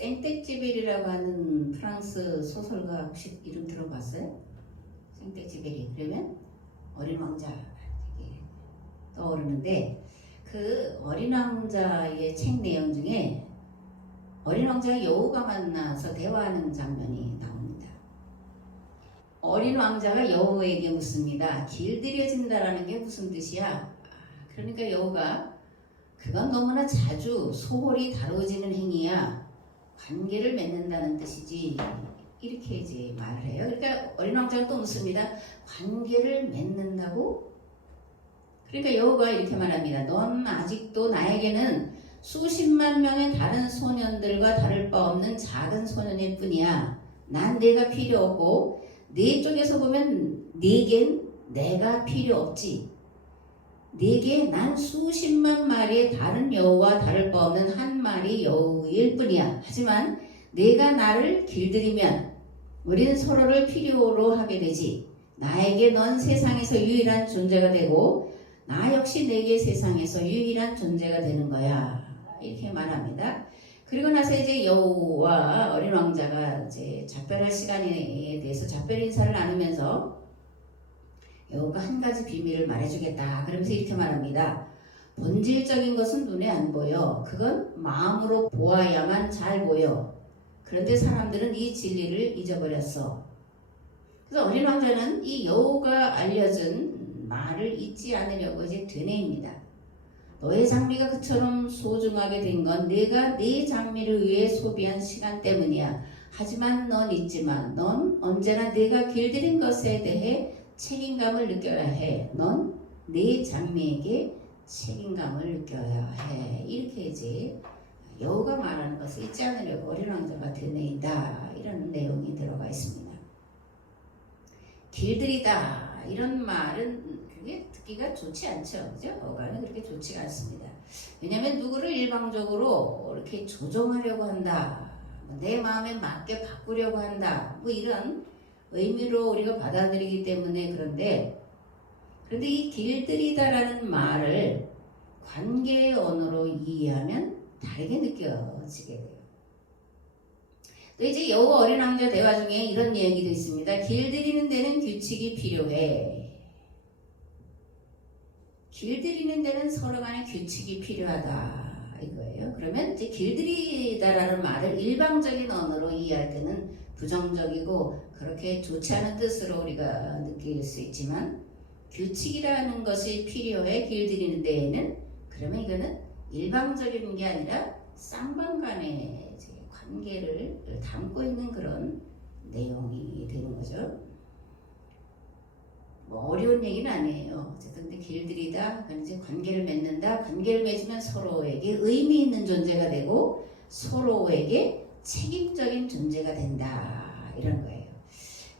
생텍쥐베리라고 하는 프랑스 소설가 혹시 이름 들어봤어요? 생텍쥐베리. 그러면 어린 왕자 되게 떠오르는데 그 어린 왕자의 책 내용 중에 어린 왕자가 여우가 만나서 대화하는 장면이 나옵니다. 어린 왕자가 여우에게 묻습니다. 길들여진다라는 게 무슨 뜻이야? 그러니까 여우가 그건 너무나 자주 소홀히 다뤄지는 행위야. 관계를 맺는다는 뜻이지. 이렇게 이제 말을 해요. 그러니까 어린 왕자가 또 묻습니다. 관계를 맺는다고? 그러니까 여우가 이렇게 말합니다. 넌 아직도 나에게는 수십만 명의 다른 소년들과 다를 바 없는 작은 소년일 뿐이야. 난 내가 필요 없고 네 쪽에서 보면 네겐 내가 필요 없지. 네게 난 수십만 마리의 다른 여우와 다를 바 없는 한 마리 여우일 뿐이야. 하지만 네가 나를 길들이면 우리는 서로를 필요로 하게 되지. 나에게 넌 세상에서 유일한 존재가 되고 나 역시 내게 세상에서 유일한 존재가 되는 거야. 이렇게 말합니다. 그리고 나서 이제 여우와 어린 왕자가 이제 작별할 시간에 대해서 작별 인사를 나누면서 여우가 한 가지 비밀을 말해주겠다. 그러면서 이렇게 말합니다. 본질적인 것은 눈에 안 보여. 그건 마음으로 보아야만 잘 보여. 그런데 사람들은 이 진리를 잊어버렸어. 그래서 어린 왕자는 이 여우가 알려준 말을 잊지 않으려고 이제 되뇌입니다. 너의 장미가 그처럼 소중하게 된 건 내가 네 장미를 위해 소비한 시간 때문이야. 하지만 넌 잊지마. 넌 언제나 내가 길들인 것에 대해 책임감을 느껴야 해. 넌 네 장미에게 책임감을 느껴야 해. 이렇게 이제 여우가 말하는 것을 잊지 않으려고 어린 왕자가 되뇌인다. 이런 내용이 들어가 있습니다. 길들이다. 이런 말은 그게 듣기가 좋지 않죠. 그죠? 어감이 그렇게 좋지가 않습니다. 왜냐하면 누구를 일방적으로 이렇게 조종하려고 한다. 내 마음에 맞게 바꾸려고 한다. 뭐 이런 의미로 우리가 받아들이기 때문에 그런데 이 길들이다라는 말을 관계의 언어로 이해하면 다르게 느껴지게 돼요. 또 이제 여우 어린 왕자 대화 중에 이런 얘기도 있습니다. 길들이는 데는 규칙이 필요해. 길들이는 데는 서로 간에 규칙이 필요하다. 이거예요. 그러면 이제 길들이다라는 말을 일방적인 언어로 이해할 때는 부정적이고 그렇게 좋지 않은 뜻으로 우리가 느낄 수 있지만 규칙이라는 것이 필요해 길들이는 데에는 그러면 이거는 일방적인 게 아니라 쌍방간의 관계를 담고 있는 그런 내용이 되는 거죠. 뭐 어려운 얘기는 아니에요. 어쨌든 근데 길들이다, 이제 관계를 맺는다. 관계를 맺으면 서로에게 의미 있는 존재가 되고 서로에게 책임적인 존재가 된다. 이런 거예요.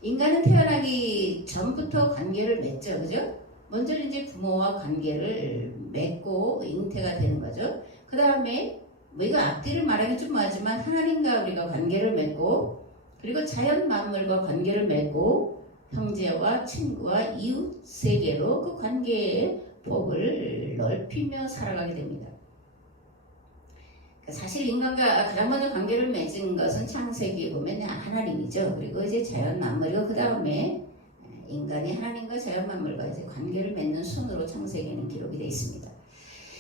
인간은 태어나기 전부터 관계를 맺죠. 그죠? 먼저 이제 부모와 관계를 맺고 잉태가 되는 거죠. 그 다음에 뭐 이거 앞뒤를 말하기 좀 뭐하지만 하나님과 우리가 관계를 맺고 그리고 자연 만물과 관계를 맺고 형제와 친구와 이웃 세계로 그 관계의 폭을 넓히며 살아가게 됩니다. 사실 인간과 가장 먼저 관계를 맺은 것은 창세기에 보면 하나님이죠. 그리고 이제 자연 만물이고 그 다음에 인간이 하나님과 자연 만물과 이제 관계를 맺는 순으로 창세기에는 기록이 되어 있습니다.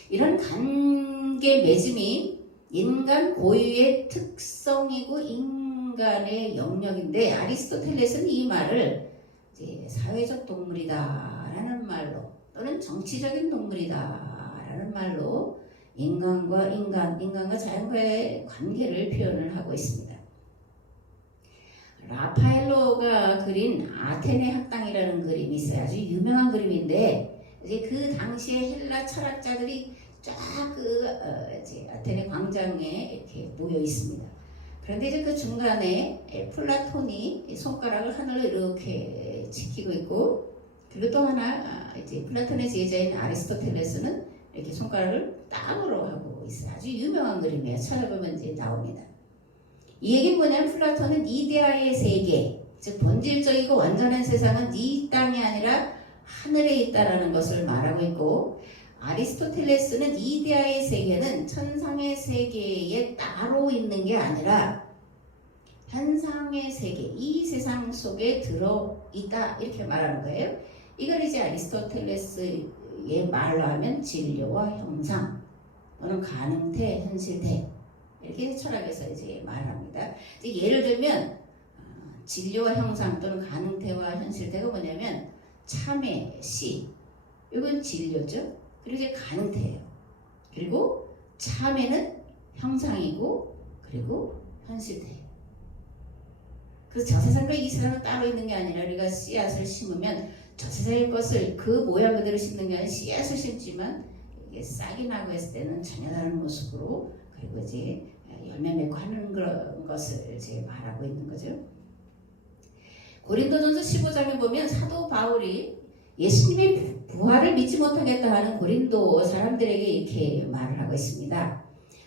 이런 관계 맺음이 인간 고유의 특성이고 인간의 영역인데 아리스토텔레스는 이 말을 이제 사회적 동물이다라는 말로 또는 정치적인 동물이다라는 말로 인간과 자연과의 관계를 표현을 하고 있습니다. 라파엘로가 그린 아테네 학당이라는 그림이 있어요. 아주 유명한 그림인데 이제 그 당시에 헬라 철학자들이 쫙 이제 아테네 광장에 이렇게 모여 있습니다. 그런데 이제 그 중간에 플라톤이 손가락을 하늘로 이렇게 지키고 있고 그리고 또 하나 이제 플라톤의 제자인 아리스토텔레스는 이렇게 손가락을 땅으로 하고 있어요. 아주 유명한 그림이에요. 찾아보면 이제 나옵니다. 이 얘기는 뭐냐면 플라톤은 이데아의 세계, 즉 본질적이고 완전한 세상은 이 땅이 아니라 하늘에 있다라는 것을 말하고 있고 아리스토텔레스는 이데아의 세계는 천상의 세계에 따로 있는 게 아니라 현상의 세계, 이 세상 속에 들어있다 이렇게 말하는 거예요. 이걸 이제 아리스토텔레스의 말로 하면 진료와 형상 또는 가능태, 현실태 이렇게 철학에서 이제 말합니다. 이제 예를 들면 진료와 형상 또는 가능태와 현실태가 뭐냐면 참회, 시 이건 진료죠. 그리고 이제 가능태예요. 그리고 참회는 형상이고 그리고 현실태예요. 그래서 저 세상과 이 세상은 따로 있는 게 아니라 우리가 씨앗을 심으면 저 세상의 것을 그 모양 그대로 심는 게 아니라 씨앗을 심지만 이게 싹이 나고 했을 때는 전혀 다른 모습으로 그리고 이제 열매 맺고 하는 그런 것을 이제 말하고 있는 거죠. 고린도전서 15장에 보면 사도 바울이 예수님의 부활을 믿지 못하겠다 하는 고린도 사람들에게 이렇게 말을 하고 있습니다.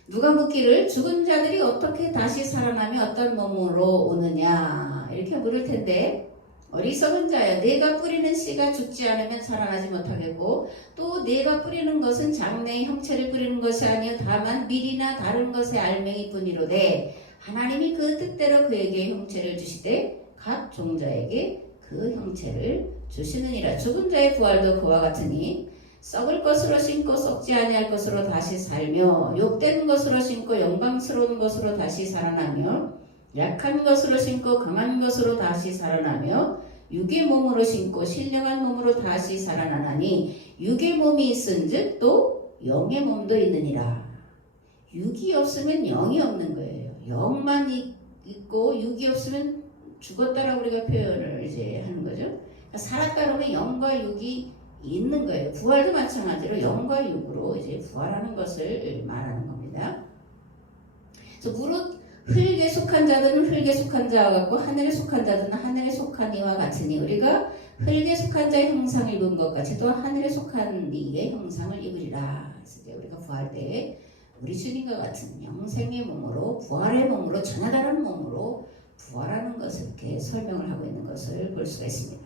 누가 묻기를 죽은 자들이 어떻게 다시 살아나며 어떤 몸으로 오느냐 이렇게 물을 텐데 어리석은 자여 내가 뿌리는 씨가 죽지 않으면 살아나지 못하겠고 또 내가 뿌리는 것은 장래의 형체를 뿌리는 것이 아니요 다만 밀이나 다른 것의 알맹이 뿐이로되 하나님이 그 뜻대로 그에게 형체를 주시되 각 종자에게 그 형체를 주시느니라. 죽은 자의 부활도 그와 같으니 썩을 것으로 심고 썩지 아니할 것으로 다시 살며 욕된 것으로 심고 영광스러운 것으로 다시 살아나며 약한 것으로 심고 강한 것으로 다시 살아나며 육의 몸으로 심고 신령한 몸으로 다시 살아나나니 육의 몸이 있은즉 또 영의 몸도 있느니라. 육이 없으면 영이 없는 거예요. 영만 있고 육이 없으면 죽었다라고 우리가 표현을 이제 하는 거죠. 그러니까 살았다라면 영과 육이 있는 거예요. 부활도 마찬가지로 영과 육으로 이제 부활하는 것을 말하는 겁니다. 그래서 무릇 흙에 속한 자들은 흙에 속한 자와 같고 하늘에 속한 자들은 하늘에 속한 이와 같으니 우리가 흙에 속한 자의 형상을 입은 것 같이 또 하늘에 속한 이의 형상을 입으리라. 그래서 이제 우리가 부활 때에 우리 주님과 같은 영생의 몸으로 부활의 몸으로 전혀 다른 몸으로 부활하는 것을 이렇게 설명을 하고 있는 것을 볼 수가 있습니다.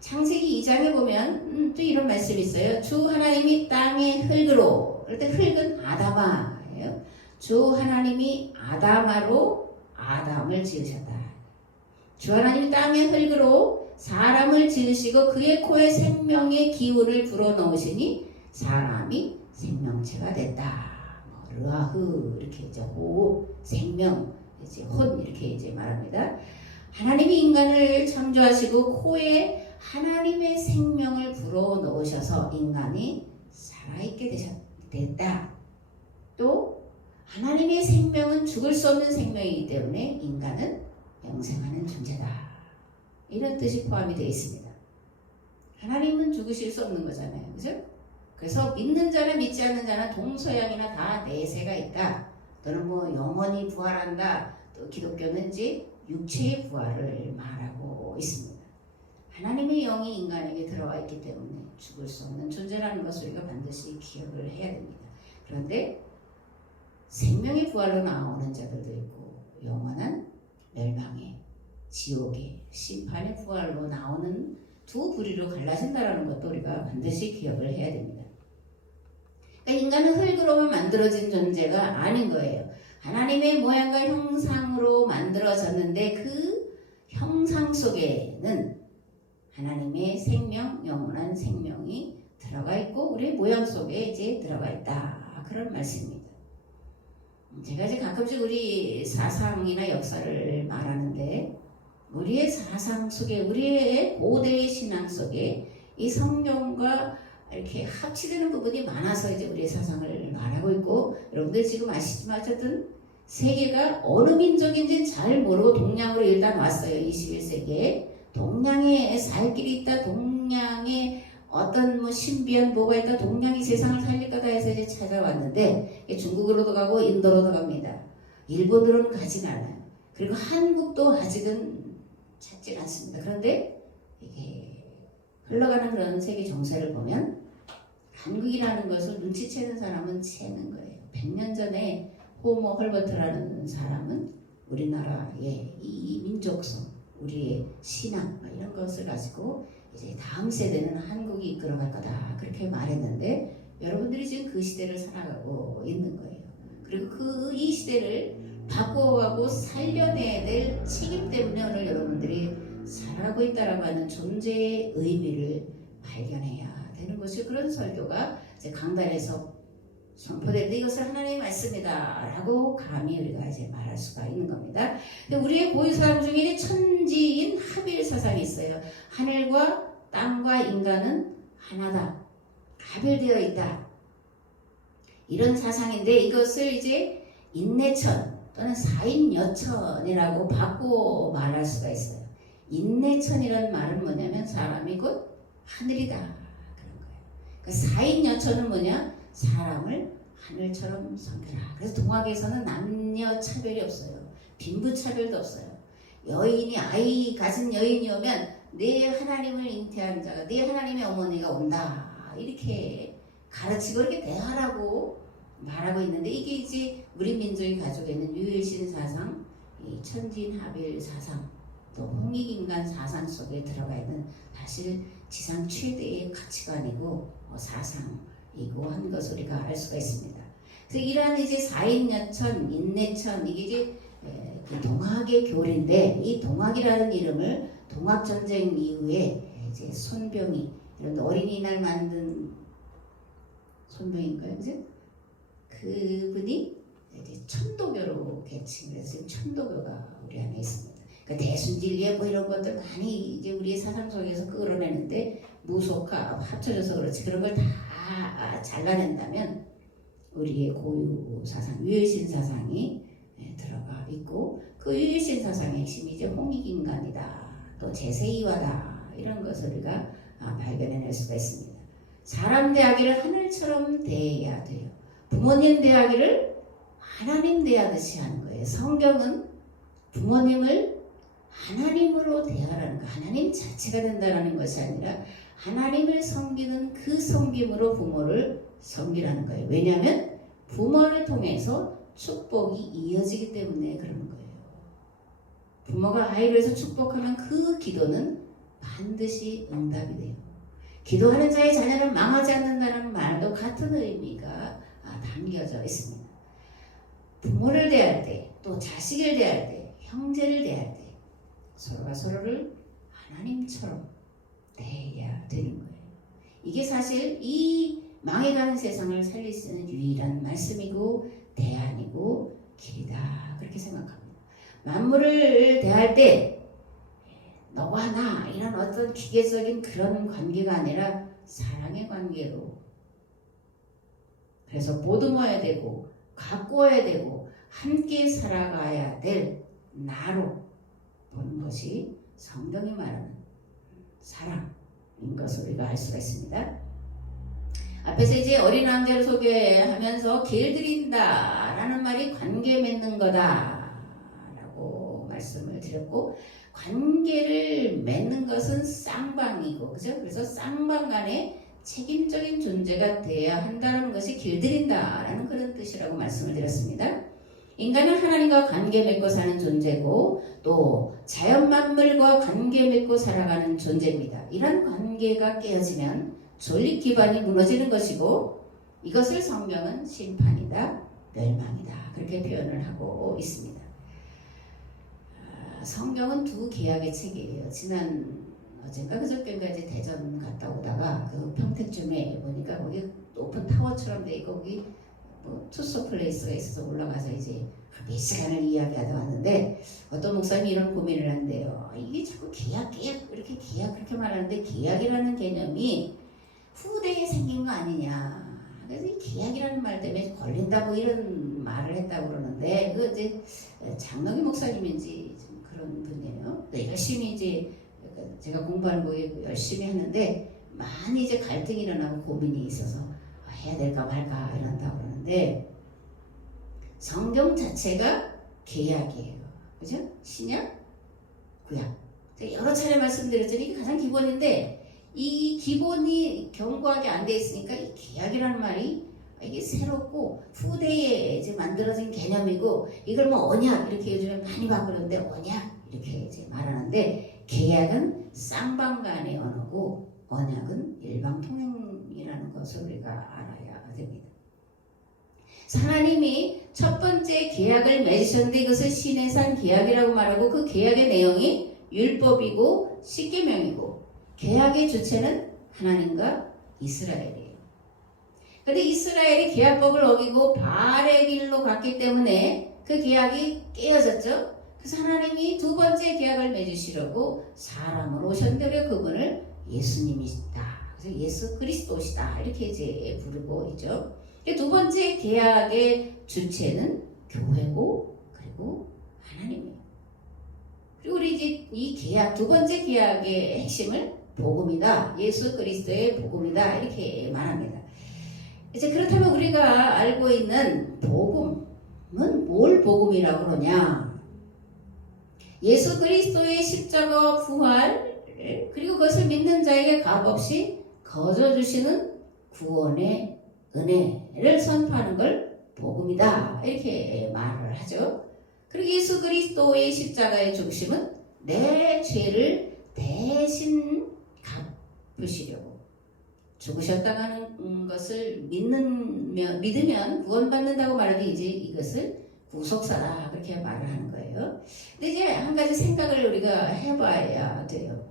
창세기 2장에 보면 또 이런 말씀이 있어요. 주 하나님이 땅의 흙으로, 그럴 때 흙은 아담아예요. 주 하나님이 아담아로 아담을 지으셨다. 주 하나님이 땅의 흙으로 사람을 지으시고 그의 코에 생명의 기운을 불어넣으시니 사람이 생명체가 됐다. 르아흐 이렇게 이제 호 생명 이제 혼 이렇게 이제 말합니다. 하나님이 인간을 창조하시고 코에 하나님의 생명을 불어넣으셔서 인간이 살아있게 됐다. 또 하나님의 생명은 죽을 수 없는 생명이기 때문에 인간은 영생하는 존재다. 이런 뜻이 포함이 되어 있습니다. 하나님은 죽으실 수 없는 거잖아요. 그죠? 그래서 믿는 자나 믿지 않는 자나 동서양이나 다 내세가 있다. 또는 뭐 영원히 부활한다. 또 기독교는 이제 육체의 부활을 말하고 있습니다. 하나님의 영이 인간에게 들어와 있기 때문에 죽을 수 없는 존재라는 것을 우리가 반드시 기억을 해야 됩니다. 그런데 생명의 부활로 나오는 자들도 있고 영원한 멸망의 지옥의 심판의 부활로 나오는 두 부류로 갈라진다는 것도 우리가 반드시 기억을 해야 됩니다. 그러니까 인간은 흙으로만 만들어진 존재가 아닌 거예요. 하나님의 모양과 형상으로 만들어졌는데 그 형상 속에는 하나님의 생명, 영원한 생명이 들어가 있고 우리의 모양 속에 이제 들어가 있다. 그런 말씀입니다. 제가 이제 가끔씩 우리 사상이나 역사를 말하는데 우리의 사상 속에 우리의 고대의 신앙 속에 이 성경과 이렇게 합치되는 부분이 많아서 이제 우리의 사상을 말하고 있고 여러분들 지금 아시지만 어쨌든 세계가 어느 민족인지는 잘 모르고 동양으로 일단 왔어요. 21세기에 동양에 살 길이 있다. 동양에 어떤 뭐 신비한 뭐가 있다. 동양이 세상을 살릴 거다 해서 이제 찾아왔는데 중국으로도 가고 인도로도 갑니다. 일본으로는 가진 않아요. 그리고 한국도 아직은 찾질 않습니다. 그런데 이게 흘러가는 그런 세계 정세를 보면 한국이라는 것을 눈치채는 사람은 채는 거예요. 100년 전에 호모 헐버트라는 사람은 우리나라의 이 민족성, 우리의 신앙 이런 것을 가지고 이제 다음 세대는 한국이 이끌어갈 거다 그렇게 말했는데 여러분들이 지금 그 시대를 살아가고 있는 거예요. 그리고 이 시대를 바꿔가고 살려내야 될 책임 때문에 오늘 여러분들이 살아가고 있다라고 하는 존재의 의미를 발견해야 되는 것이 그런 설교가 이제 강단에서 선포되는데 이것을 하나님의 말씀이다 라고 감히 우리가 이제 말할 수가 있는 겁니다. 근데 우리의 고유 사상 중에 천지인 합일 사상이 있어요. 하늘과 땅과 인간은 하나다. 합일되어 있다. 이런 사상인데 이것을 이제 인내천 또는 사인여천이라고 바꿔 말할 수가 있어요. 인내천이라는 말은 뭐냐면 사람이 곧 하늘이다 그런 거예요. 그러니까 사인여천은 뭐냐? 사람을 하늘처럼 섬겨라. 그래서 동학에서는 남녀 차별이 없어요. 빈부 차별도 없어요. 여인이 아이 가진 여인이 오면 내 하나님을 잉태한 자가 내 하나님의 어머니가 온다 이렇게 가르치고 이렇게 대하라고 말하고 있는데 이게 이제 우리 민족이 가지고 있는 유일신 사상, 이 천진합일 사상, 또 홍익인간 사상 속에 들어가 있는 사실 지상 최대의 가치관이고 사상이고 한 것을 우리가 알 수가 있습니다. 그래서 이러한 이제 사인여천, 인내천 이게 이제 그 동학의 교리인데 이 동학이라는 이름을 동학전쟁 이후에 이제 손병희 이런 어린이날 만든 손병희인가요, 그죠? 그분이 이제 천도교로 개칭을 해서 천도교가 우리 안에 있습니다. 그러니까 대순진리에 뭐 이런 것들 많이 이제 우리의 사상 속에서 끌어내는데 무속화 합쳐져서 그렇지 그런 걸 다 잘라낸다면 우리의 고유 사상, 유일신 사상이 들어가 있고 그 유일신 사상의 핵심이 이제 홍익인간이다, 또 제세이화다 이런 것을 우리가 발견해낼 수가 있습니다. 사람 대하기를 하늘처럼 대해야 돼요. 부모님 대하기를 하나님 대하듯이 하는 거예요. 성경은 부모님을 하나님으로 대하라는 거, 하나님 자체가 된다는 것이 아니라 하나님을 섬기는 그 섬김으로 부모를 섬기라는 거예요. 왜냐하면 부모를 통해서 축복이 이어지기 때문에 그러는 거예요. 부모가 아이를 위해서 축복하면 그 기도는 반드시 응답이 돼요. 기도하는 자의 자녀는 망하지 않는다는 말도 같은 의미가 담겨져 있습니다. 부모를 대할 때, 또 자식을 대할 때, 형제를 대할 때 서로가 서로를 하나님처럼 대해야 되는 거예요. 이게 사실 이 망해가는 세상을 살릴 수 있는 유일한 말씀이고 대안이고 길이다 그렇게 생각합니다. 만물을 대할 때 너와 나 이런 어떤 기계적인 그런 관계가 아니라 사랑의 관계로 그래서 보듬어야 되고 가꾸어야 되고 함께 살아가야 될 나로 보는 것이 성경이 말하는 사랑인 것을 우리가 알 수가 있습니다. 앞에서 이제 어린 왕자를 소개하면서 길들인다 라는 말이 관계 맺는 거다 라고 말씀을 드렸고 관계를 맺는 것은 쌍방이고 그죠? 그래서 쌍방 간에 책임적인 존재가 돼야 한다는 것이 길들인다 라는 그런 뜻이라고 말씀을 드렸습니다. 인간은 하나님과 관계 맺고 사는 존재고 또 자연 만물과 관계 맺고 살아가는 존재입니다. 이런 관계가 깨어지면 존립 기반이 무너지는 것이고 이것을 성경은 심판이다, 멸망이다 그렇게 표현을 하고 있습니다. 성경은 두 개약의 책이에요. 지난 어젠가 그저께인가 이제 대전 갔다 오다가 그 평택쯤에 보니까 거기 높은 타워처럼 돼 있고 거기 뭐 투소 플레이스가 있어서 올라가서 이제 몇 시간을 이야기하다 왔는데 어떤 목사님이 이런 고민을 한대요. 이게 자꾸 계약 이렇게 계약 그렇게 말하는데 계약이라는 개념이 후대에 생긴 거 아니냐. 그래서 이 계약이라는 말 때문에 걸린다 뭐 이런 말을 했다고 그러는데 그 이제 장로기 목사님인지 좀 그런 분이에요. 열심히 이제 제가 공부하는 거 열심히 하는데 많이 이제 갈등이 일어나고 고민이 있어서 해야 될까 말까 이런다고 그러는데 성경 자체가 계약이에요. 그죠? 신약, 구약. 여러 차례 말씀드렸더니 이게 가장 기본인데 이 기본이 견고하게 안 돼 있으니까 이 계약이라는 말이 이게 새롭고 후대에 이제 만들어진 개념이고 이걸 뭐 언약 이렇게 요즘에 많이 바꾸는데 언약 이렇게 이제 말하는데 계약은 쌍방 간의 언어고 언약은 일방 통행이라는 것을 우리가 알아야 됩니다. 하나님이 첫 번째 계약을 맺으셨는데 이것을 시내산 계약이라고 말하고 그 계약의 내용이 율법이고 십계명이고 계약의 주체는 하나님과 이스라엘이에요. 그런데 이스라엘이 계약법을 어기고 바알의 길로 갔기 때문에 그 계약이 깨어졌죠. 그래서 하나님이 두 번째 계약을 맺으시려고 사람으로 오셨는데 그분을 예수님이시다. 그래서 예수 그리스도시다. 이렇게 이제 부르고 있죠. 두 번째 계약의 주체는 교회고 그리고 하나님이에요. 그리고 우리 이제 이 계약, 두 번째 계약의 핵심을 복음이다. 예수 그리스도의 복음이다. 이렇게 말합니다. 이제 그렇다면 우리가 알고 있는 복음은 뭘 복음이라고 그러냐? 예수 그리스도의 십자가 부활 그리고 그것을 믿는 자에게 값없이 거저주시는 구원의 은혜를 선포하는 걸 복음이다. 이렇게 말을 하죠. 그리고 예수 그리스도의 십자가의 중심은 내 죄를 대신 갚으시려고 죽으셨다고 하는 것을 믿으면 구원받는다고 말하니 이제 이것을 구속사다. 그렇게 말을 하는 거예요. 근데 이제 한 가지 생각을 우리가 해봐야 돼요.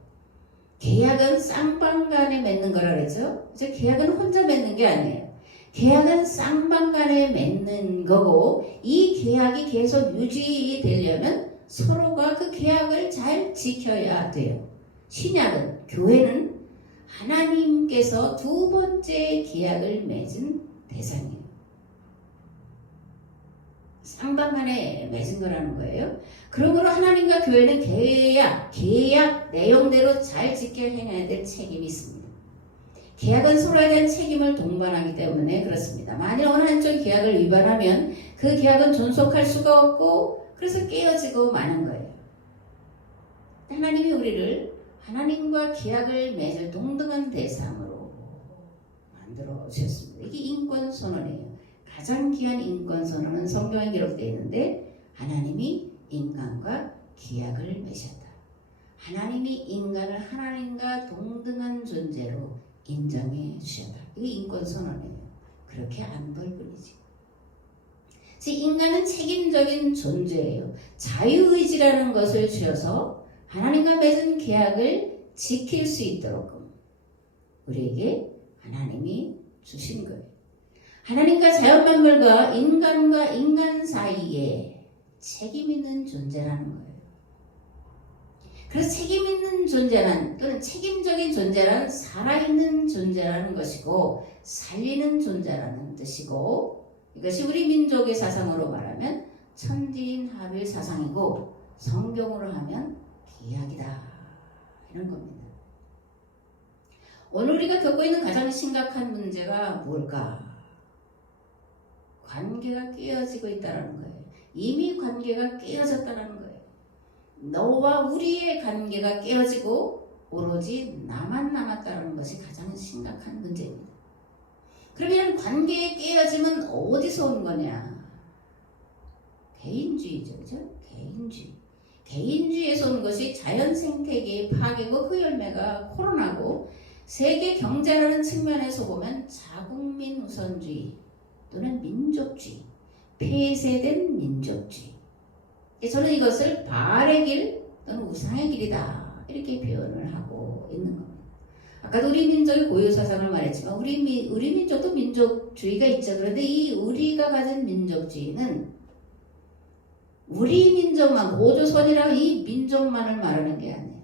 계약은 쌍방간에 맺는 거라 그랬죠? 이제 계약은 혼자 맺는 게 아니에요. 계약은 쌍방간에 맺는 거고 이 계약이 계속 유지되려면 서로가 그 계약을 잘 지켜야 돼요. 신약은, 교회는 하나님께서 두 번째 계약을 맺은 대상이에요. 쌍방간에 맺은 거라는 거예요. 그러므로 하나님과 교회는 계약 내용대로 잘 지켜 행해야 될 책임이 있습니다. 계약은 서로에 대한 책임을 동반하기 때문에 그렇습니다. 만일 어느 한쪽 계약을 위반하면 그 계약은 존속할 수가 없고 그래서 깨어지고 마는 거예요. 하나님이 우리를 하나님과 계약을 맺을 동등한 대상으로 만들어 주셨습니다. 이게 인권선언이에요. 가장 귀한 인권선언은 성경에 기록되어 있는데 하나님이 인간과 계약을 맺었다. 하나님이 인간을 하나님과 동등한 존재로 인정해 주셨다. 이게 인권선언이에요. 그렇게 안 볼 뿐이지. 인간은 책임적인 존재예요. 자유의지라는 것을 주셔서 하나님과 맺은 계약을 지킬 수 있도록 우리에게 하나님이 주신 거예요. 하나님과 자연만물과 인간 사이에 책임 있는 존재라는 거예요. 그래서 책임 있는 존재란 또는 책임적인 존재란 살아있는 존재라는 것이고 살리는 존재라는 뜻이고 이것이 우리 민족의 사상으로 말하면 천지인 합일 사상이고 성경으로 하면 계약이다 이런 겁니다. 오늘 우리가 겪고 있는 가장 심각한 문제가 뭘까? 관계가 깨어지고 있다는 거예요. 이미 관계가 깨어졌다는 거예요. 너와 우리의 관계가 깨어지고 오로지 나만 남았다는 것이 가장 심각한 문제입니다. 그러면 관계의 깨어짐은 어디서 온 거냐? 개인주의죠. 그죠? 개인주의. 개인주의에서 온 것이 자연 생태계의 파괴고 그 열매가 코로나고 세계 경제라는 측면에서 보면 자국민 우선주의 또는 민족주의, 폐쇄된 민족주의. 저는 이것을 바알의 길 또는 우상의 길이다 이렇게 표현을 하고 있는 겁니다. 아까도 우리 민족의 고유 사상을 말했지만 우리 민족도 민족주의가 있죠. 그런데 이 우리가 가진 민족주의는 우리 민족만 고조선이라 이 민족만을 말하는 게 아니에요.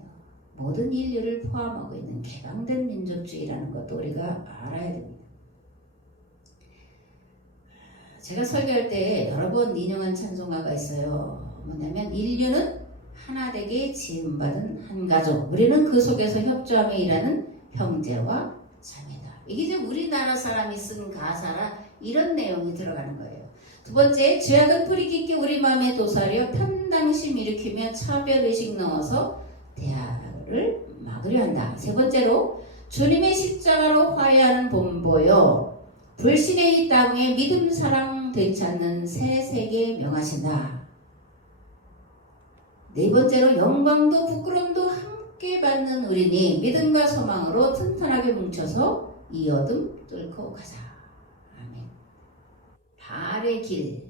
모든 인류를 포함하고 있는 개방된 민족주의라는 것도 우리가 알아야 됩니다. 제가 설교할 때 여러 번 인용한 찬송가가 있어요. 뭐냐면 인류는 하나 되게 지음받은 한 가족. 우리는 그 속에서 협조하며 일하는 형제와 자매다. 이게 이제 우리나라 사람이 쓴 가사라 이런 내용이 들어가는 거예요. 두 번째, 죄악은 뿌리 깊게 우리 마음에 도사려 편당심 일으키며 차별의식 넣어서 대화를 막으려 한다. 세 번째로, 주님의 십자가로 화해하는 본보여 불신의 이 땅에 믿음 사랑 되찾는 새 세계 명하신다. 네 번째로, 영광도 부끄러움도 함께 받는 우리니 믿음과 소망으로 튼튼하게 뭉쳐서 이 어둠 뚫고 가자. 아멘. 바알의 길,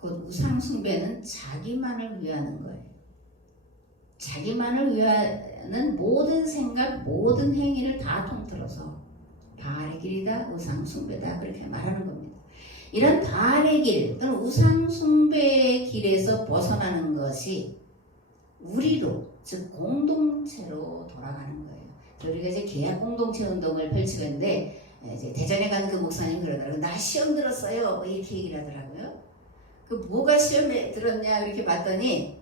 곧 우상숭배는 자기만을 위하는 거예요. 자기만을 위하는 모든 생각, 모든 행위를 다 통틀어서 바알의 길이다, 우상숭배다 그렇게 말하는 겁니다. 이런 바알의 길 또는 우상숭배의 길에서 벗어나는 것이 우리로, 즉 공동체로 돌아가는 거예요. 우리가 이제 계약 공동체 운동을 펼치고 있는데 이제 대전에 가는 그 목사님 그러더라고요. 나 시험 들었어요. 이렇게 얘기를 하더라고요. 그 뭐가 시험에 들었냐 이렇게 봤더니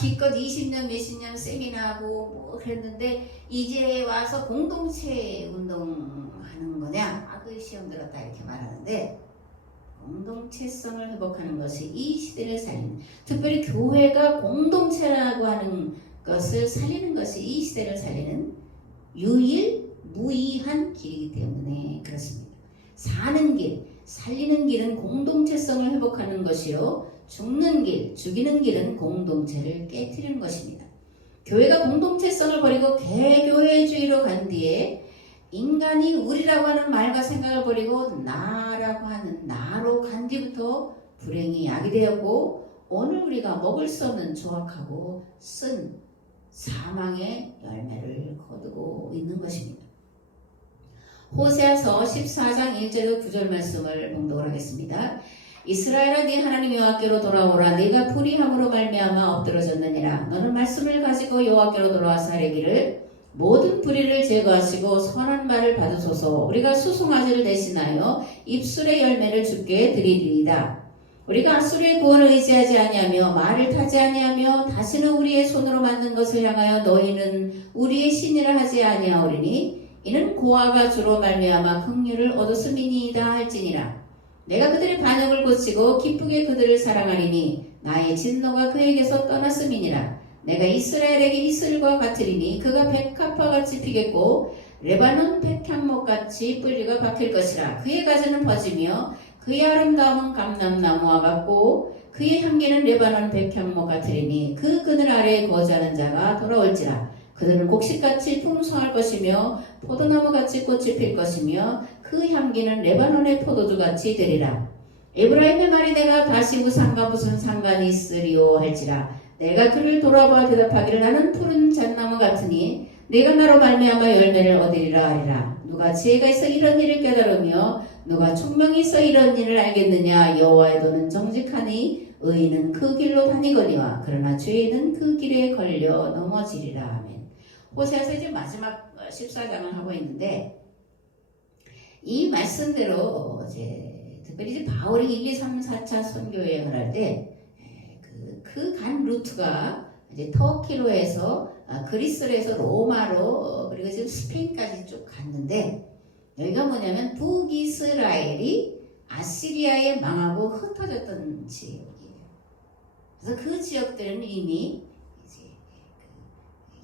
기껏 20년 몇십 년 세미나하고 뭐 그랬는데 이제 와서 공동체 운동하는 거냐? 그 시험 들었다 이렇게 말하는데 공동체성을 회복하는 것이 이 시대를 살리는, 특별히 교회가 공동체라고 하는 것을 살리는 것이 이 시대를 살리는 유일무이한 길이기 때문에 그렇습니다. 사는 길, 살리는 길은 공동체성을 회복하는 것이요, 죽는 길, 죽이는 길은 공동체를 깨트리는 것입니다. 교회가 공동체성을 버리고 개교회주의로 간 뒤에 인간이 우리라고 하는 말과 생각을 버리고 나라고 하는 나로 간 뒤부터 불행이 약이 되었고 오늘 우리가 먹을 수 없는 조악하고 쓴 사망의 열매를 거두고 있는 것입니다. 호세아서 14장 1절과 9절 말씀을 봉독을 하겠습니다. 이스라엘아 네 하나님 여호와께로 돌아오라. 네가 불의함으로 말미암아 엎드러졌느니라. 너는 말씀을 가지고 여호와께로 돌아와서 아뢰기를 모든 불의를 제거하시고 선한 말을 받으소서. 우리가 수송아지를 대신하여 입술의 열매를 주께 드리리이다. 우리가 아수르의 구원을 의지하지 아니하며 말을 타지 아니하며 다시는 우리의 손으로 만든 것을 향하여 너희는 우리의 신이라 하지 아니하오리니 이는 고아가 주로 말미암아 긍휼을 얻었음이니이다 할지니라. 내가 그들의 반역을 고치고 기쁘게 그들을 사랑하리니 나의 진노가 그에게서 떠났음이니라. 내가 이스라엘에게 이슬과 같으리니 그가 백합화 같이 피겠고 레바논 백향목 같이 뿌리가 박힐 것이라. 그의 가지는 퍼지며 그의 아름다움은 감람나무와 같고 그의 향기는 레바논 백향목 같으리니 그 그늘 아래에 거주하는 자가 돌아올지라. 그들은 곡식같이 풍성할 것이며 포도나무같이 꽃이 필 것이며 그 향기는 레바논의 포도주같이 되리라. 에브라임의 말이 내가 다시 우상과 무슨 상관이 있으리요 할지라. 내가 그를 돌아보아 대답하기를 나는 푸른 잣나무 같으니 내가 나로 말미암아 열매를 얻으리라 하리라. 누가 지혜가 있어 이런 일을 깨달으며 누가 총명이 있어 이런 일을 알겠느냐. 여호와의 도는 정직하니 의인은 그 길로 다니거니와 그러나 죄인은 그 길에 걸려 넘어지리라. 아멘. 호세아서 이제 마지막 14장을 하고 있는데 이 말씀대로 이제 특별히 이제 바울이 1, 2, 3, 4차 선교 여행을 할 때 그 간 루트가 이제 터키로 해서 그리스로 해서 로마로 그리고 지금 스페인까지 쭉 갔는데 여기가 뭐냐면 북이스라엘이 아시리아에 망하고 흩어졌던 지역이에요. 그래서 그 지역들은 이미 이제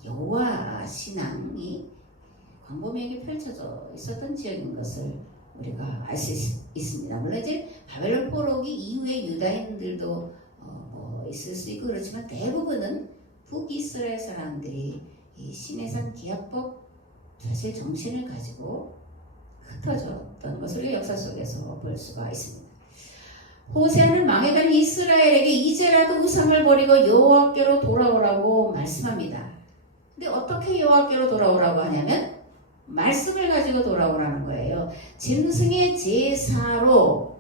여호와 신앙이 광범위하게 펼쳐져 있었던 지역인 것을 우리가 알 수 있습니다. 물론 이제 바벨론 포로기 이후에 유다인들도 있을 수 있고 그렇지만 대부분은 북이스라엘 사람들이 이 시내산 기합법 사실 정신을 가지고 흩어졌던 것을 우리가 역사 속에서 볼 수가 있습니다. 호세아는 망해간 이스라엘에게 이제라도 우상을 버리고 여호와께로 돌아오라고 말씀합니다. 근데 어떻게 여호와께로 돌아오라고 하냐면 말씀을 가지고 돌아오라는 거예요. 짐승의 제사로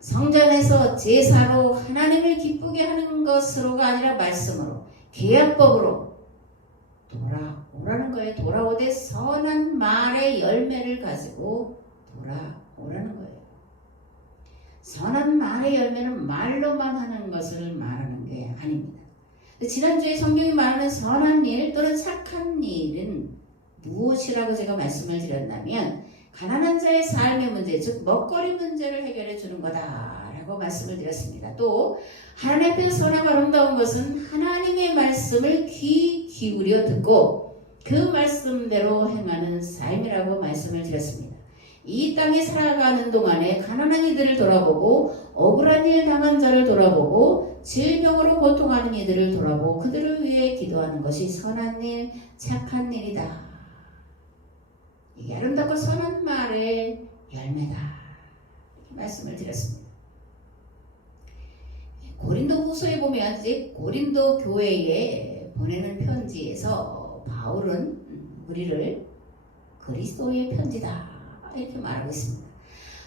성전에서 제사로 하나님을 기쁘게 하는 것으로가 아니라 말씀으로 계약법으로 돌아오라는 거예요. 돌아오되 선한 말의 열매를 가지고 돌아오라는 거예요. 선한 말의 열매는 말로만 하는 것을 말하는 게 아닙니다. 지난주에 성경이 말하는 선한 일 또는 착한 일은 무엇이라고 제가 말씀을 드렸냐면 가난한 자의 삶의 문제, 즉 먹거리 문제를 해결해 주는 거다라고 말씀을 드렸습니다. 또 하나님 앞에서 선하고 아름다운 것은 하나님의 말씀을 귀 기울여 듣고 그 말씀대로 행하는 삶이라고 말씀을 드렸습니다. 이 땅에 살아가는 동안에 가난한 이들을 돌아보고 억울한 일 당한 자를 돌아보고 질병으로 고통하는 이들을 돌아보고 그들을 위해 기도하는 것이 선한 일, 착한 일이다. 이게 아름답고 선한 말의 열매다. 이렇게 말씀을 드렸습니다. 고린도후서에 보면 이제 고린도 교회에 보내는 편지에서 바울은 우리를 그리스도의 편지다 이렇게 말하고 있습니다.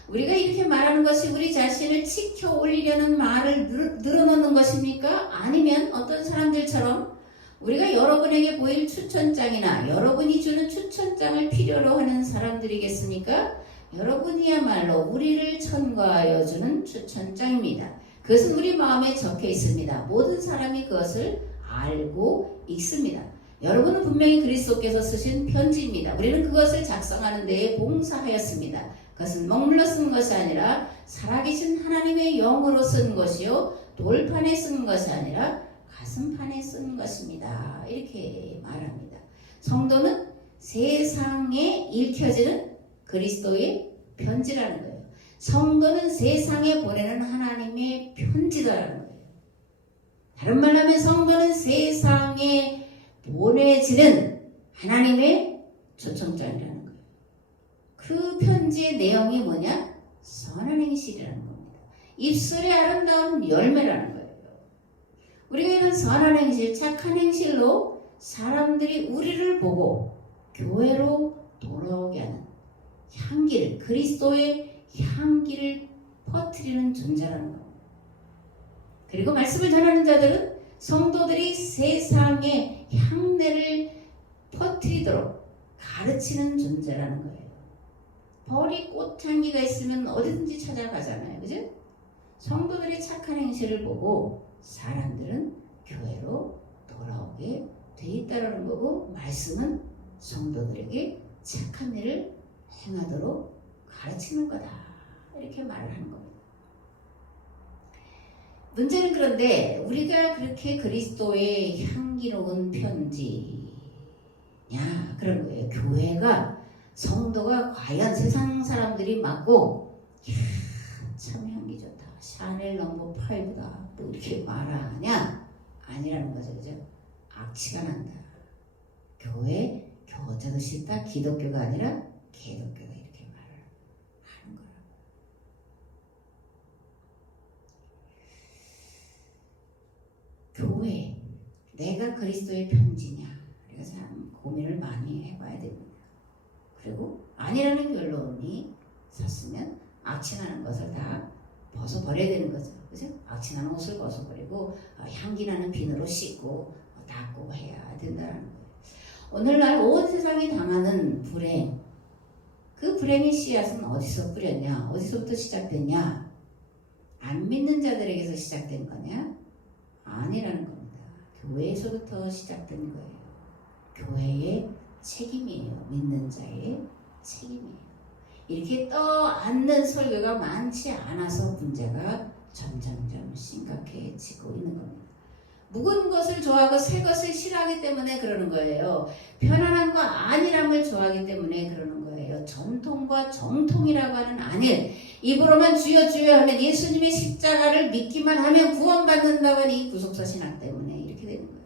우리가 이렇게 말하는 것이 우리 자신을 지켜 올리려는 말을 늘어놓는 것입니까? 아니면 어떤 사람들처럼 우리가 여러분에게 보일 추천장이나 여러분이 주는 추천장을 필요로 하는 사람들이겠습니까? 여러분이야말로 우리를 첨가하여 주는 추천장입니다. 그것은 우리 마음에 적혀 있습니다. 모든 사람이 그것을 알고 읽습니다. 여러분은 분명히 그리스도께서 쓰신 편지입니다. 우리는 그것을 작성하는 데에 봉사하였습니다. 그것은 머물러 쓴 것이 아니라 살아계신 하나님의 영으로 쓴 것이요 돌판에 쓴 것이 아니라 가슴판에 쓴 것입니다. 이렇게 말합니다. 성도는 세상에 읽혀지는 그리스도의 편지라는 거예요. 성도는 세상에 보내는 하나님의 편지다라는 거예요. 다른 말로 하면 성도는 세상에 보내지는 하나님의 초청장이라는 거예요. 그 편지의 내용이 뭐냐? 선한 행실이라는 겁니다. 입술의 아름다운 열매라는 거예요. 우리가 이런 선한 행실, 착한 행실로 사람들이 우리를 보고 교회로 돌아오게 하는 향기를, 그리스도의 향기를 퍼뜨리는 존재라는 겁니다. 그리고 말씀을 전하는 자들은 성도들이 세상에 향내를 퍼뜨리도록 가르치는 존재라는 거예요. 벌이 꽃향기가 있으면 어디든지 찾아가잖아요. 그죠? 성도들의 착한 행실을 보고 사람들은 교회로 돌아오게 돼 있다는 거고, 말씀은 성도들에게 착한 일을 행하도록 가르치는 거다. 이렇게 말을 하는 겁니다. 문제는 그런데 우리가 그렇게 그리스도의 향기로운 편지냐 그런 거예요. 교회가 성도가 과연 세상 사람들이 맡고 참 향기 좋다, 샤넬 넘버 5다 뭐 이렇게 말하냐? 아니라는 거죠. 그죠? 악취가 난다. 교회 교자도 싫다. 기독교가 아니라 개독교가 이렇게 말을 하는 거라고. 교회, 내가 그리스도의 편지냐? 우리가 참 고민을 많이 해봐야 됩니다. 그리고 아니라는 결론이 섰으면 악취나는 것을 다 벗어버려야 되는 거죠. 그죠? 악취나는 옷을 벗어버리고 향기나는 비누로 씻고 닦고 해야 된다는 거예요. 오늘날 온 세상이 당하는 불행, 그 불행의 씨앗은 어디서 뿌렸냐? 어디서부터 시작됐냐? 안 믿는 자들에게서 시작된 거냐? 아니라는 겁니다. 교회에서부터 시작된 거예요. 교회의 책임이에요. 믿는 자의 책임이에요. 이렇게 떠안는 설교가 많지 않아서 문제가 점점점 심각해지고 있는 겁니다. 묵은 것을 좋아하고 새 것을 싫어하기 때문에 그러는 거예요. 편안함과 안일함을 좋아하기 때문에 그러는 거예요. 전통과 정통이라고 하는 안일, 입으로만 주여 주여 하면 예수님의 십자가를 믿기만 하면 구원받는다고 하는 이 구속사 신학 때문에 이렇게 되는 거예요.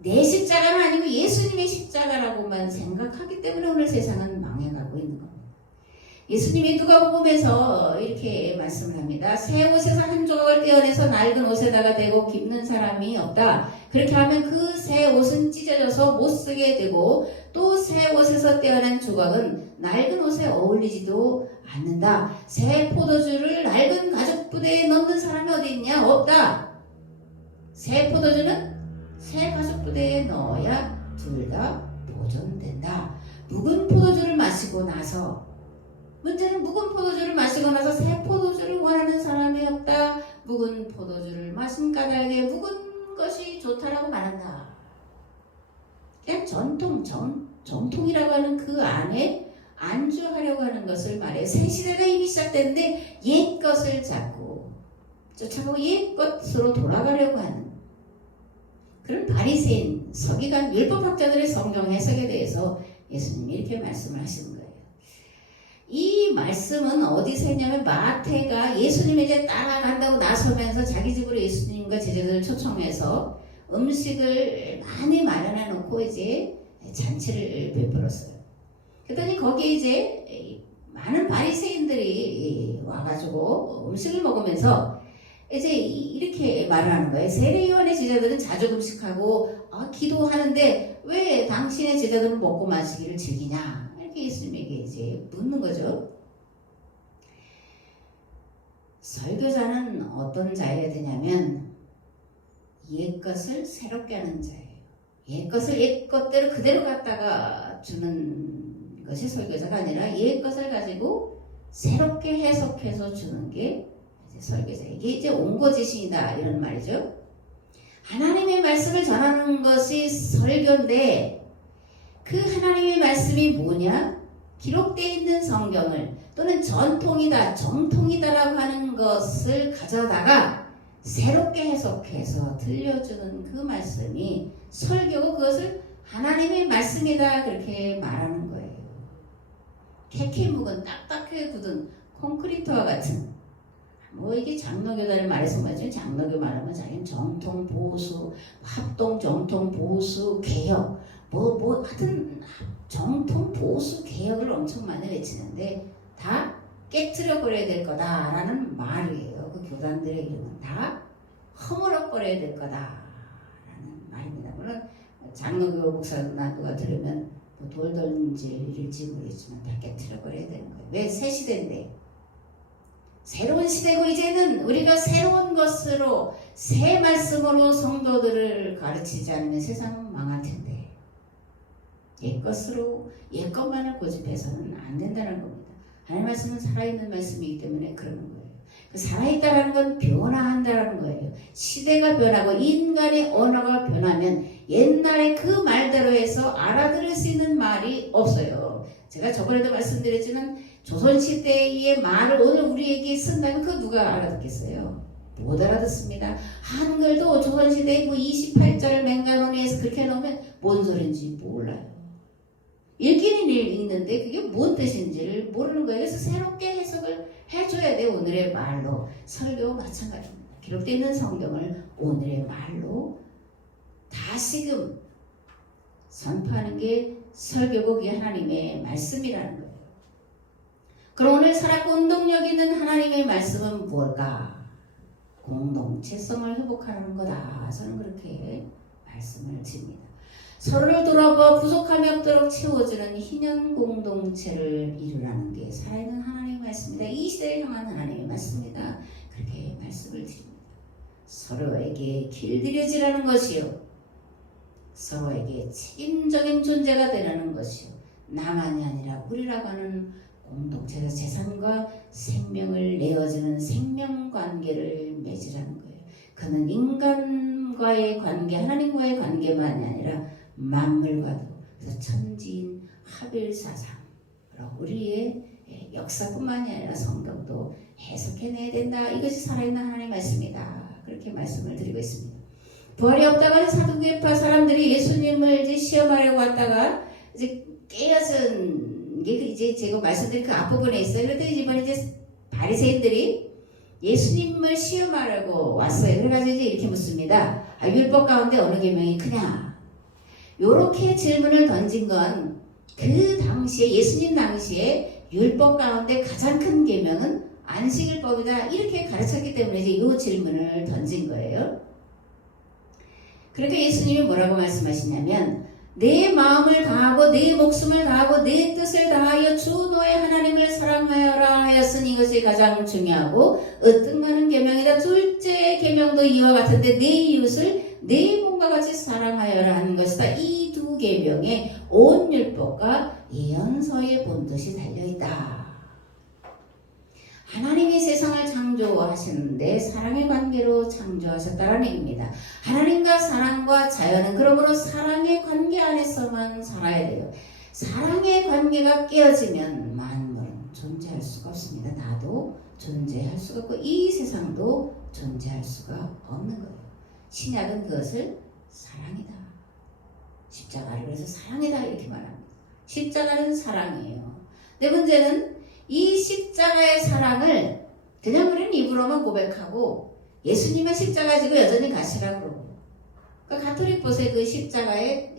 내 십자가는 아니고 예수님의 십자가라고만 생각하기 때문에 오늘 세상은 망해가고 있는 겁니다. 예수님이 누가복음에서 이렇게 말씀을 합니다. 새 옷에서 한 조각을 떼어내서 낡은 옷에다가 대고 깁는 사람이 없다. 그렇게 하면 그 새 옷은 찢어져서 못 쓰게 되고 또 새 옷에서 떼어낸 조각은 낡은 옷에 어울리지도 않는다. 새 포도주를 낡은 가죽 부대에 넣는 사람이 어디 있냐? 없다. 새 포도주는 새 가죽 부대에 넣어야 둘 다 보존된다. 묵은 포도주를 마시고 나서, 문제는 묵은 포도주를 마시고 나서 새 포도주를 원하는 사람이 없다. 묵은 포도주를 마신 까닭에 묵은 것이 좋다라고 말한다. 그냥 정통이라고 하는 그 안에 안주하려고 하는 것을 말해요. 새 시대가 이미 시작됐는데 옛 것을 자꾸 쫓아가고 옛 것으로 돌아가려고 하는 그런 바리새인, 서기관, 율법학자들의 성경 해석에 대해서 예수님이 이렇게 말씀을 하시는 거예요. 이 말씀은 어디서 했냐면 마태가 예수님이 이제 따라간다고 나서면서 자기 집으로 예수님과 제자들을 초청해서 음식을 많이 마련해 놓고 이제 잔치를 베풀었어요. 그랬더니 거기에 이제 많은 바리새인들이 와가지고 음식을 먹으면서 이제 이렇게 말을 하는 거예요. 세례요한의 제자들은 자주 금식하고 기도하는데 왜 당신의 제자들은 먹고 마시기를 즐기냐? 이렇게 예수님에게 이제 묻는 거죠. 설교자는 어떤 자여야 되냐면 옛것을 새롭게 하는 자예요. 옛것을 옛것대로 그대로 갖다가 주는 것이 설교자가 아니라 옛것을 가지고 새롭게 해석해서 주는 게 설교자. 이게 이제 온고지신이다 이런 말이죠. 하나님의 말씀을 전하는 것이 설교인데 그 하나님의 말씀이 뭐냐? 기록되어 있는 성경을 또는 전통이다, 정통이다라고 하는 것을 가져다가 새롭게 해석해서 들려주는 그 말씀이 설교고 그것을 하나님의 말씀이다 그렇게 말하는 거예요. 캐캐 묵은 딱딱하게 굳은 콘크리트와 같은 이게 장로교단을 말해서 뭐죠? 장로교 말하면 자기는 정통 보수, 합동 정통 보수 개혁 하여튼 정통 보수 개혁을 엄청 많이 외치는데 다 깨트려 버려야 될 거다라는 말이에요. 그 교단들의 이름은 다 허물어 버려야 될 거다라는 말입니다. 물론 장로교 목사나 누가 들으면 돌 던질지 모르겠지만 다 깨트려 버려야 되는 거예요. 왜? 새 시대인데. 새로운 시대고 이제는 우리가 새로운 것으로 새 말씀으로 성도들을 가르치지 않으면 세상은 망할 텐데 옛것으로 옛것만을 고집해서는 안 된다는 겁니다. 하나님의 말씀은 살아있는 말씀이기 때문에 그러는 거예요. 그 살아있다는 건 변화한다는 거예요. 시대가 변하고 인간의 언어가 변하면 옛날에 그 말대로 해서 알아들을 수 있는 말이 없어요. 제가 저번에도 말씀드렸지만 조선시대의 말을 오늘 우리에게 쓴다면 그거 누가 알아듣겠어요? 못 알아듣습니다. 한글도 조선시대에 28자를 맹간원에서 그렇게 해놓으면 뭔 소린지 몰라요. 읽기는 읽는데 그게 뭔 뜻인지를 모르는 거예요. 그래서 새롭게 해석을 해줘야 돼. 오늘의 말로. 설교 마찬가지입니다. 기록되어 있는 성경을 오늘의 말로 다시금 선포하는 게 설교고 그게 하나님의 말씀이라는 거예요. 그럼 오늘 살았고 운동력 있는 하나님의 말씀은 무엇일까? 공동체성을 회복하는 거다. 저는 그렇게 말씀을 드립니다. 서로를 돌아보아 부족함이 없도록 채워주는 희년 공동체를 이루라는 게 살아있는 하나님의 말씀이다. 이 시대에 향한 하나님의 말씀이다. 그렇게 말씀을 드립니다. 서로에게 길들여지라는 것이요. 서로에게 책임적인 존재가 되라는 것이요. 나만이 아니라 우리라고 하는 공동체에서 재산과 생명을 내어주는 생명관계를 맺으라는 거예요. 그는 인간과의 관계, 하나님과의 관계만이 아니라 만물과도, 그래서 천지인 하빌사상, 우리의 역사뿐만이 아니라 성경도 해석해내야 된다. 이것이 살아있는 하나님의 말씀이다. 그렇게 말씀을 드리고 있습니다. 부활이 없다가는 사두개파 사람들이 예수님을 이제 시험하려고 왔다가 이제 깨어진 게 이제 제가 말씀드린 그 앞부분에 있어요. 그런데 이번에 이제 바리새인들이 예수님을 시험하려고 왔어요. 그래가지고 이제 이렇게 묻습니다. 율법 가운데 어느 계명이 크냐? 요렇게 질문을 던진 건 그 당시에 예수님 당시에 율법 가운데 가장 큰 계명은 안식일법이다. 이렇게 가르쳤기 때문에 이제 이 질문을 던진 거예요. 그러니까 예수님이 뭐라고 말씀하시냐면 내 마음을 다하고 내 목숨을 다하고 내 뜻을 다하여 주 너의 하나님을 사랑하여라 하였으니 이것이 가장 중요하고 으뜸가는 계명이다. 둘째 계명도 이와 같은데 내 이웃을 내 몸과 같이 사랑하여라 하는 것이다. 이 두 계명에 온 율법과 예언서의 본뜻이 달려있다. 하나님이 세상을 창조하셨는데 사랑의 관계로 창조하셨다는 얘기입니다. 하나님과 사랑과 자연은 그러므로 사랑의 관계 안에서만 살아야 돼요. 사랑의 관계가 깨어지면 만물은 존재할 수가 없습니다. 나도 존재할 수가 없고 이 세상도 존재할 수가 없는 거예요. 신약은 그것을 사랑이다. 십자가를 그래서 사랑이다 이렇게 말합니다. 십자가는 사랑이에요. 근데 문제는 이 십자가의 사랑을 그냥 우리는 입으로만 고백하고 예수님은 십자가 지고 여전히 가시라고 그러고 그러니까 가톨릭 보세요. 그 십자가에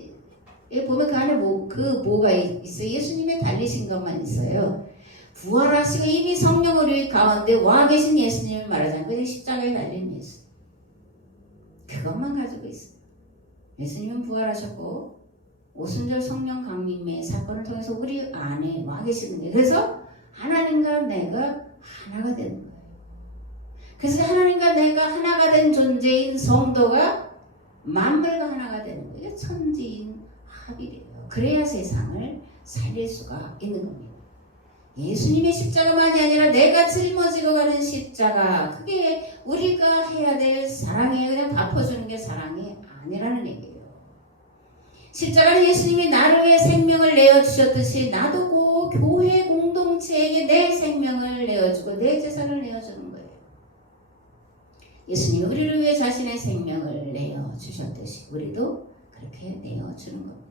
보면 그 안에 뭐가 있어요. 예수님의 달리신 것만 있어요. 부활하시고 이미 성령 우리 가운데 와 계신 예수님을 말하자면 그 십자가에 달린 예수. 그것만 가지고 있어요. 예수님은 부활하셨고 오순절 성령 강림의 사건을 통해서 우리 안에 와 계시는 거예요. 그래서 하나님과 내가 하나가 되는 거예요. 그래서 하나님과 내가 하나가 된 존재인 성도가 만물과 하나가 되는 거예요. 천지인 합이래요. 그래야 세상을 살릴 수가 있는 겁니다. 예수님의 십자가만이 아니라 내가 짊어지고 가는 십자가, 그게 우리가 해야 될 사랑이에요. 그냥 덮어주는 게 사랑이 아니라는 얘기예요. 십자가는 예수님이 나를 위해 생명을 내어주셨듯이 나도 그 교회 공동체에게 내 생명을 내어주고 내 재산을 내어주는 거예요. 예수님이 우리를 위해 자신의 생명을 내어주셨듯이 우리도 그렇게 내어주는 겁니다.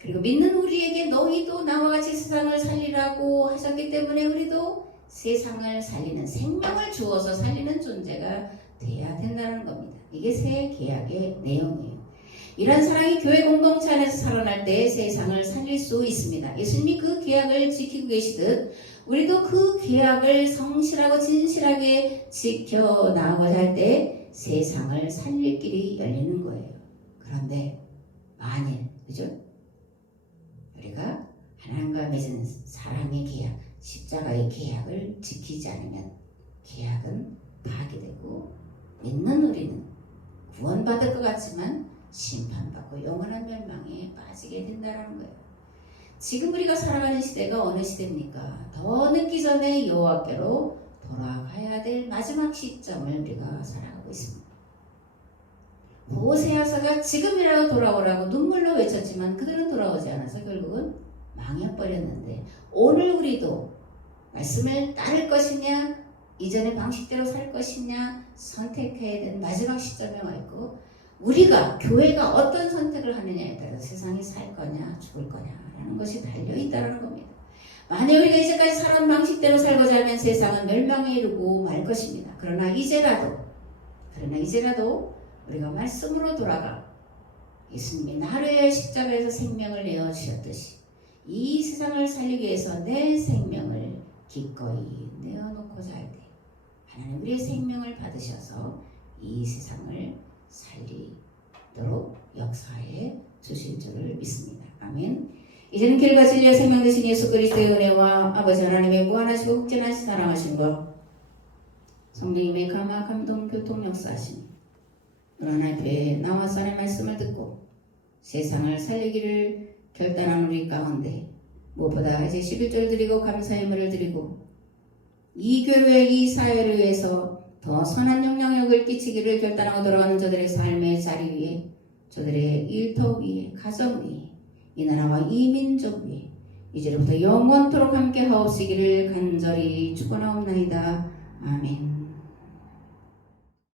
그리고 믿는 우리에게 너희도 나와 같이 세상을 살리라고 하셨기 때문에 우리도 세상을 살리는, 생명을 주어서 살리는 존재가 돼야 된다는 겁니다. 이게 새 계약의 내용이에요. 이런 사랑이 교회 공동체 안에서 살아날 때 세상을 살릴 수 있습니다. 예수님이 그 계약을 지키고 계시듯 우리도 그 계약을 성실하고 진실하게 지켜나가고자 할 때 세상을 살릴 길이 열리는 거예요. 그런데 만일, 그죠? 우리가 하나님과 맺은 사랑의 계약, 십자가의 계약을 지키지 않으면 계약은 파괴되고 믿는 우리는 구원받을 것 같지만 심판받고 영원한 멸망에 빠지게 된다는 거예요. 지금 우리가 살아가는 시대가 어느 시대입니까? 더 늦기 전에 여호와께로 돌아가야 될 마지막 시점을 우리가 살아가고 있습니다. 호세아서가 지금이라도 돌아오라고 눈물로 외쳤지만 그들은 돌아오지 않아서 결국은 망해버렸는데 오늘 우리도 말씀을 따를 것이냐 이전의 방식대로 살 것이냐 선택해야 되는 마지막 시점에 와 있고 우리가 교회가 어떤 선택을 하느냐에 따라서 세상이 살 거냐 죽을 거냐라는 것이 달려있다는 겁니다. 만약 우리가 이제까지 살아온 방식대로 살고자 하면 세상은 멸망에 이르고 말 것입니다. 그러나 이제라도 우리가 말씀으로 돌아가 예수님이 나를 위해 십자가에서 생명을 내어주셨듯이 이 세상을 살리기 위해서 내 생명을 기꺼이 내어놓고자 할 때 하나님 우리의 생명을 받으셔서 이 세상을 살리도록 역사해 주실 줄을 믿습니다. 아멘. 이제는 길과 진리와 생명 되신 예수 그리스도의 은혜와 아버지 하나님의 무한하시고 극진하신 사랑하심과 성령님의 감화 감동 교통 역사하심 너는 앞에 나와 쌀의 말씀을 듣고 세상을 살리기를 결단한 우리 가운데 무엇보다 이제 11절 드리고 감사의 예물을 드리고 이 교회 이 사회를 위해서 더 선한 영향력을 끼치기를 결단하고 돌아가는 저들의 삶의 자리 위에 저들의 일터 위에 가정 위에 이 나라와 이 민족 위에 이제부터 영원토록 함께 하옵시기를 간절히 축원하옵나이다. 아멘.